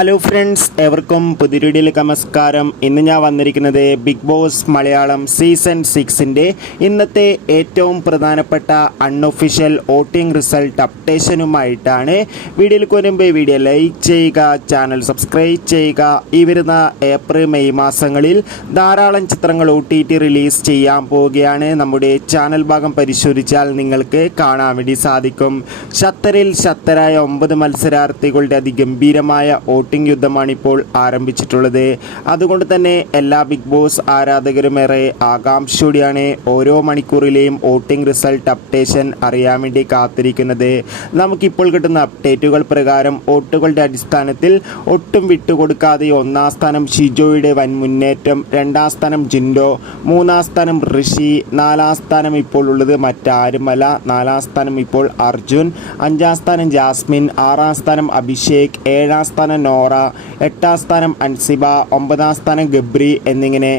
Hello friends എവർക്കും പുതിരുടിയിലേക്ക് നമസ്കാരം. ഇന്ന് ഞാൻ വന്നിരിക്കുന്നത് ബിഗ് ബോസ് മലയാളം സീസൺ സിക്സിന്റെ ഇന്നത്തെ ഏറ്റവും പ്രധാനപ്പെട്ട അൺഒഫീഷ്യൽ വോട്ടിംഗ് റിസൾട്ട് അപ്ഡേഷനുമായിട്ടാണ് വീഡിയോയിൽ വരുമ്പോൾ വീഡിയോ ലൈക്ക് ചെയ്യുക ചാനൽ സബ്സ്ക്രൈബ് ചെയ്യുക. ഈ വരുന്ന ഏപ്രിൽ മെയ് മാസങ്ങളിൽ ധാരാളം ചിത്രങ്ങൾ ഒ ടി ടി റിലീസ് ചെയ്യാൻ പോവുകയാണ്. നമ്മുടെ ചാനൽ ഭാഗം പരിശോധിച്ചാൽ നിങ്ങൾക്ക് കാണാൻ വേണ്ടി സാധിക്കും. ഷത്തറിൽ ഷത്തരായ ഒമ്പത് മത്സരാർത്ഥികളുടെ അതിഗംഭീരമായ വോട്ടിംഗ് യുദ്ധമാണ് ഇപ്പോൾ ആരംഭിച്ചിട്ടുള്ളത്. അതുകൊണ്ട് തന്നെ എല്ലാ ബിഗ് ബോസ് ആരാധകരും ഏറെ ആകാംക്ഷയോടെയാണ് ഓരോ മണിക്കൂറിലെയും വോട്ടിംഗ് റിസൾട്ട് അപ്ഡേഷൻ അറിയാൻ വേണ്ടി കാത്തിരിക്കുന്നത്. നമുക്കിപ്പോൾ കിട്ടുന്ന അപ്ഡേറ്റുകൾ പ്രകാരം വോട്ടുകളുടെ അടിസ്ഥാനത്തിൽ ഒട്ടും വിട്ടുകൊടുക്കാതെ ഒന്നാം സ്ഥാനം ഷിജോയുടെ വൻ മുന്നേറ്റം രണ്ടാം സ്ഥാനം ജിൻഡോ മൂന്നാം സ്ഥാനം ഋഷി നാലാം സ്ഥാനം ഇപ്പോൾ ഉള്ളത് മറ്റാരുമല്ല. നാലാം സ്ഥാനം ഇപ്പോൾ അർജുൻ അഞ്ചാം സ്ഥാനം ജാസ്മിൻ ആറാം സ്ഥാനം അഭിഷേക് ഏഴാം സ്ഥാനം നോറ എട്ടാം സ്ഥാനം അൻസിബ ഒമ്പതാം സ്ഥാനം ഗബ്രി എന്നിങ്ങനെ